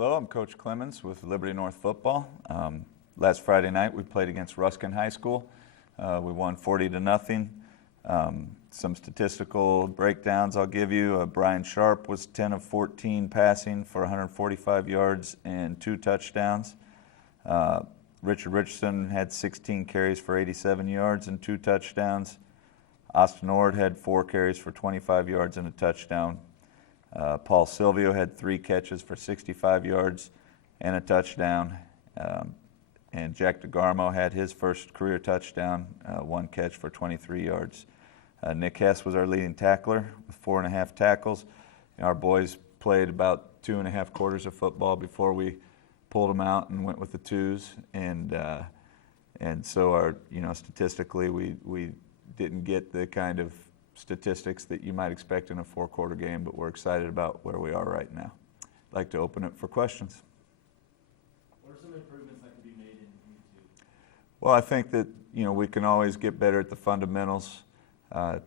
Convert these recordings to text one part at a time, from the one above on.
Hello, I'm Coach Clemens with Liberty North Football. Last Friday night we played against Ruskin High School. We won 40-0. Some statistical breakdowns I'll give you. Brian Sharp was 10 of 14 passing for 145 yards and 2 touchdowns. Richard Richardson had 16 carries for 87 yards and 2 touchdowns. Austin Ord had 4 carries for 25 yards and a touchdown. Paul Silvio had 3 catches for 65 yards and a touchdown. And Jack DeGarmo had his first career touchdown, 1 catch for 23 yards. Nick Hess was our leading tackler with 4.5 tackles. Our boys played about 2.5 quarters of football before we pulled them out and went with the 2s. And so statistically we didn't get the kind of statistics that you might expect in a 4-quarter game, but we're excited about where we are right now. I'd like to open it for questions. What are some improvements that can be made in YouTube? Well, I think that we can always get better at the fundamentals.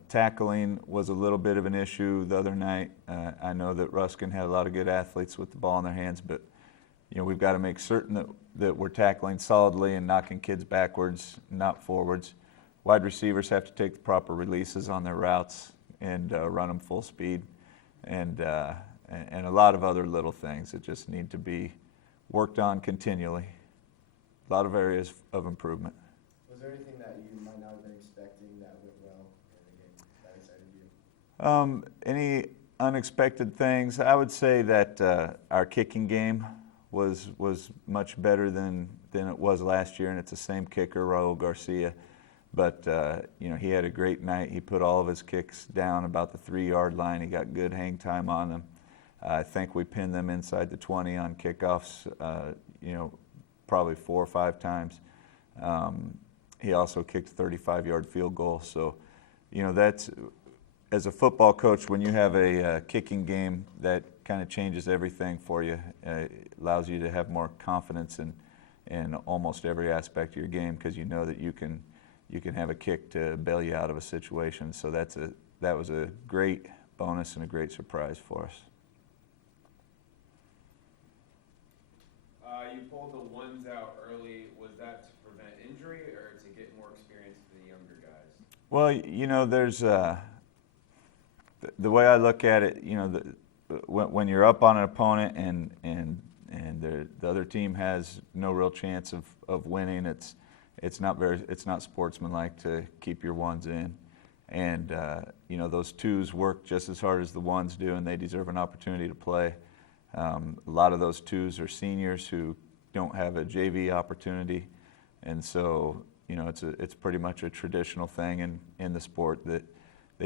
Tackling was a little bit of an issue the other night. I know that Ruskin had a lot of good athletes with the ball in their hands, but we've got to make certain that we're tackling solidly and knocking kids backwards, not forwards. Wide receivers have to take the proper releases on their routes and run them full speed, and a lot of other little things that just need to be worked on continually. A lot of areas of improvement. Was there anything that you might not have been expecting that went well in the game that excited you? Any unexpected things? I would say that our kicking game was much better than it was last year, and it's the same kicker, Raul Garcia. But he had a great night. He put all of his kicks down about the 3-yard line. He got good hang time on them. I think we pinned them inside the 20 on kickoffs, probably 4 or 5 times. He also kicked a 35-yard field goal. So, that's, as a football coach, when you have a kicking game, that kind of changes everything for you. It allows you to have more confidence in almost every aspect of your game, because you know that you can have a kick to bail you out of a situation. So that was a great bonus and a great surprise for us. You pulled the ones out early. Was that to prevent injury or to get more experience for the younger guys? Well, there's the way I look at it. When you're up on an opponent and the other team has no real chance of winning, it's not sportsmanlike to keep your ones in, and those 2s work just as hard as the 1s do, and they deserve an opportunity to play. A lot of those 2s are seniors who don't have a JV opportunity, and so it's pretty much a traditional thing in the sport that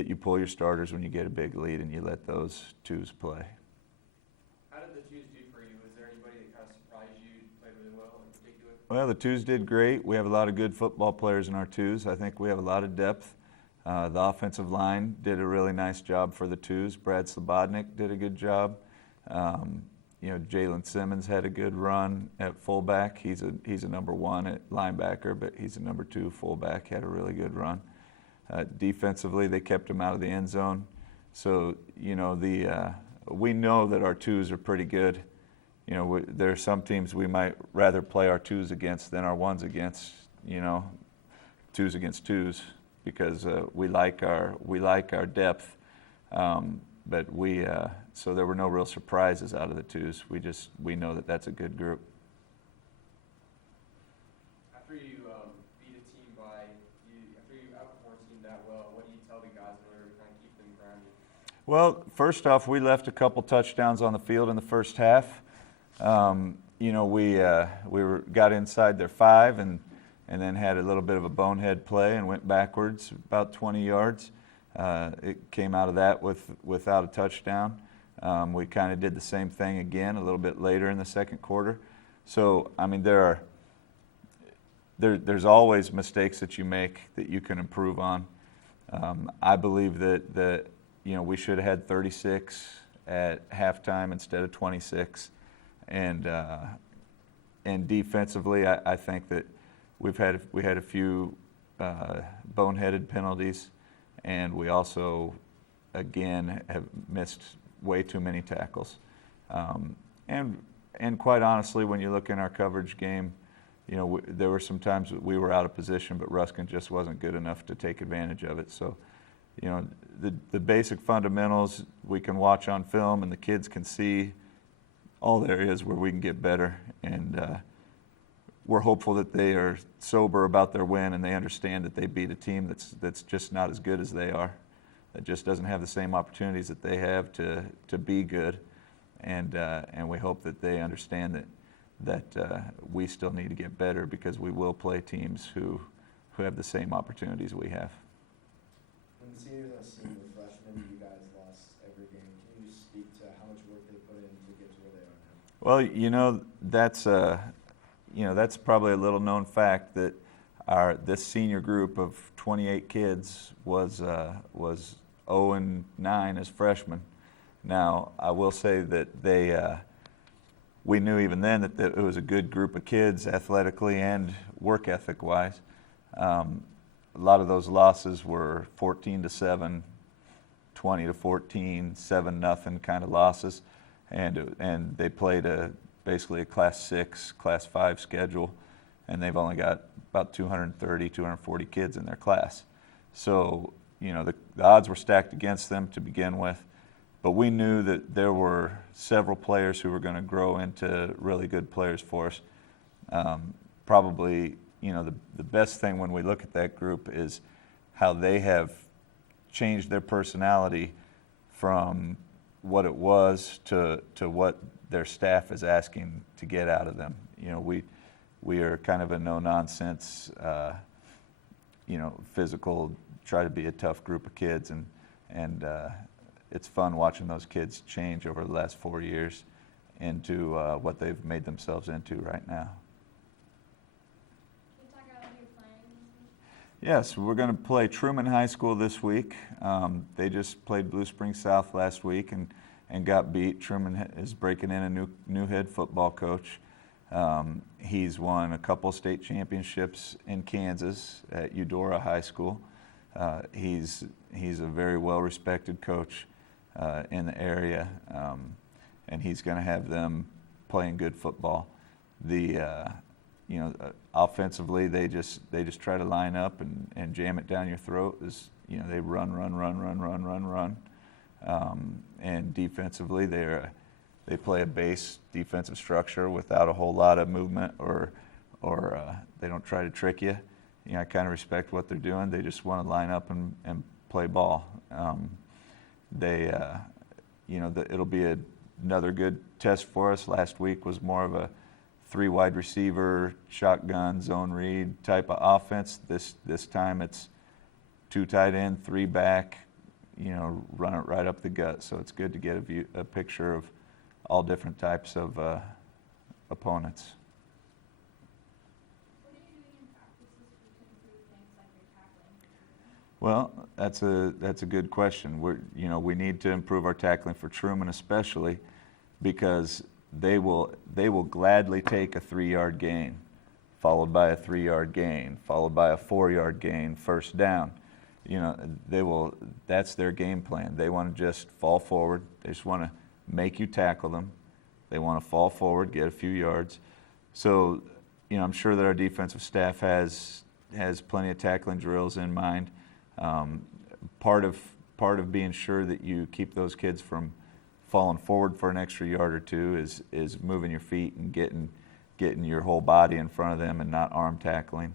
you pull your starters when you get a big lead and you let those 2s play. How did the 2s do for you? Was there anybody that kind of surprised you, played really well in particular? Well, the 2s did great. We have a lot of good football players in our 2s. I think we have a lot of depth. The offensive line did a really nice job for the 2s. Brad Slobodnik did a good job. Jalen Simmons had a good run at fullback. He's a number 1 at linebacker, but he's a number 2 fullback. Had a really good run. Defensively, they kept him out of the end zone. So we know that our 2s are pretty good. There are some teams we might rather play our 2s against than our 1s against. 2s against 2s, because we like our depth. But so there were no real surprises out of the 2s. We know that that's a good group. After you beat a team after you outperform a team that well, what do you tell the guys in order to kind of keep them grounded? Well, first off, we left a couple touchdowns on the field in the first half. We got inside their 5 and then had a little bit of a bonehead play and went backwards about 20 yards. It came out of that without a touchdown. We kind of did the same thing again a little bit later in the second quarter. So, there's always mistakes that you make that you can improve on. I believe that we should have had 36 at halftime instead of 26. And defensively, I think that we had a few boneheaded penalties, and we also, again, have missed way too many tackles. And and quite honestly, when you look in our coverage game, you know, there were some times that we were out of position, but Ruskin just wasn't good enough to take advantage of it. So, you know, the basic fundamentals we can watch on film, and the kids can see all the areas where we can get better. And we're hopeful that they are sober about their win, and they understand that they beat a team that's just not as good as they are, that just doesn't have the same opportunities that they have to be good. And we hope that they understand that we still need to get better, because we will play teams who have the same opportunities we have. When the seniors on scene with freshmen, you guys lost every game. Can you speak to how much work they put in to get to where they are now? Well, that's probably a little known fact that this senior group of 28 kids was 0-9 as freshmen. Now, I will say that we knew even then that it was a good group of kids athletically and work ethic wise. A lot of those losses were 14-7, 20-14, 7-0 kind of losses, and they played basically a Class 6, Class 5 schedule, and they've only got about 230, 240 kids in their class. So, you know, the odds were stacked against them to begin with, but we knew that there were several players who were going to grow into really good players for us. Probably, you know, the best thing when we look at that group is how they have changed their personality from what it was to what their staff is asking to get out of them. You know, we are kind of a no-nonsense, you know, physical, try to be a tough group of kids, and it's fun watching those kids change over the last 4 years into what they've made themselves into right now. Can you talk about who you're playing this week? Yes, we're going to play Truman High School this week. They just played Blue Springs South last week and got beat. Truman is breaking in a new head football coach. He's won a couple state championships in Kansas at Eudora High School. He's a very well-respected coach in the area, and he's going to have them playing good football. Offensively, they just try to line up and jam it down your throat. You know, they run. And defensively, they play a base defensive structure without a whole lot of movement, or they don't try to trick you. You know, I kind of respect what they're doing. They just want to line up and play ball. It'll be another good test for us. Last week was more of a 3 wide receiver, shotgun, zone read type of offense. This time it's 2 tight end, 3 back, you know, run it right up the gut. So it's good to get a picture of all different types of opponents. What are you doing in practice this week to improve things like your tackling? Well, that's a good question. We need to improve our tackling for Truman, especially because they will gladly take a 3-yard gain, followed by a 3-yard gain, followed by a 4-yard gain, first down. You know, that's their game plan. They want to just fall forward. They just want to make you tackle them. They want to fall forward, get a few yards. So, you know, I'm sure that our defensive staff has plenty of tackling drills in mind. Part of being sure that you keep those kids from falling forward for an extra yard or two is moving your feet and getting your whole body in front of them and not arm tackling.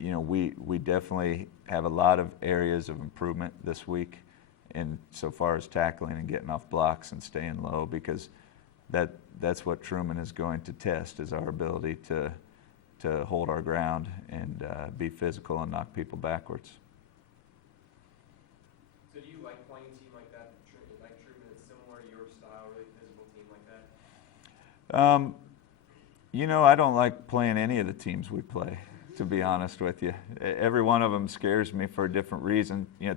You know, we definitely have a lot of areas of improvement this week in so far as tackling and getting off blocks and staying low, because that's what Truman is going to test, is our ability to hold our ground and be physical and knock people backwards. So do you like playing a team like that, like Truman, is similar to your style, really physical team like that? You know, I don't like playing any of the teams we play, to be honest with you. Every one of them scares me for a different reason. You know,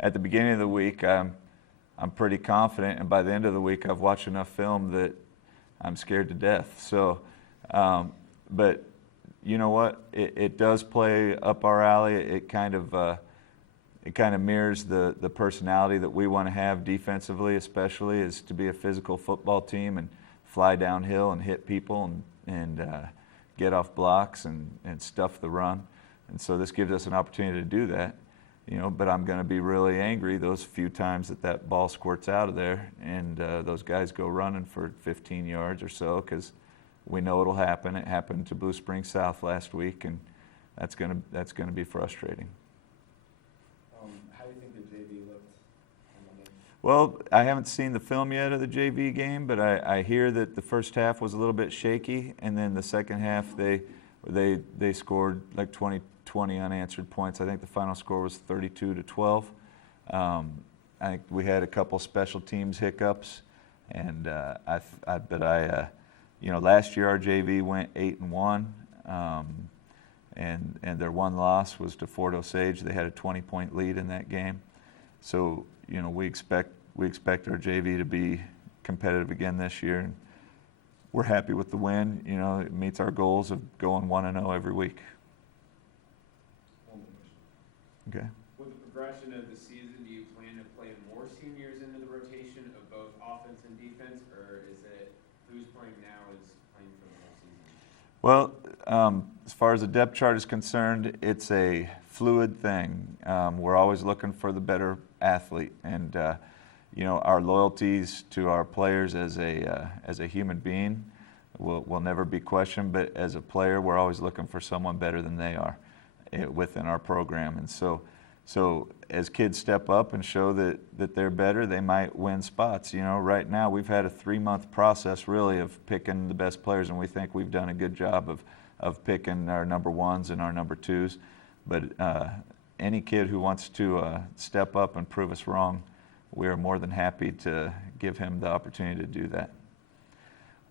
at the beginning of the week, I'm pretty confident, and by the end of the week, I've watched enough film that I'm scared to death. So, but you know what? It does play up our alley. It kind of mirrors the personality that we want to have defensively, especially, is to be a physical football team and fly downhill and hit people and get off blocks and stuff the run. And so this gives us an opportunity to do that. But I'm going to be really angry those few times that ball squirts out of there and those guys go running for 15 yards or so, because we know it'll happen. It happened to Blue Springs South last week, and that's going to be frustrating. How do you think the JV looked on Monday? Well, I haven't seen the film yet of the JV game, but I hear that the first half was a little bit shaky, and then the second half they scored like 20 unanswered points. I think the final score was 32-12. I think we had a couple special teams hiccups, and last year our JV went 8-1, and their one loss was to Fort Osage. They had a 20-point lead in that game. So we expect our JV to be competitive again this year, and we're happy with the win. It meets our goals of going 1-0 every week. One more question. Okay. With the progression of the season, do you plan to play more seniors into the rotation of both offense and defense, or is it who's playing now is playing for the whole season? Well, as far as the depth chart is concerned, it's a fluid thing. We're always looking for the better athlete, and our loyalties to our players as a human being will never be questioned. But as a player, we're always looking for someone better than they are within our program. And so as kids step up and show that they're better, they might win spots. Right now we've had a 3-month process really of picking the best players, and we think we've done a good job of picking our number ones and our number twos. But any kid who wants to step up and prove us wrong, we are more than happy to give him the opportunity to do that.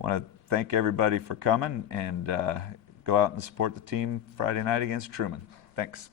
I want to thank everybody for coming, and go out and support the team Friday night against Truman. Thanks.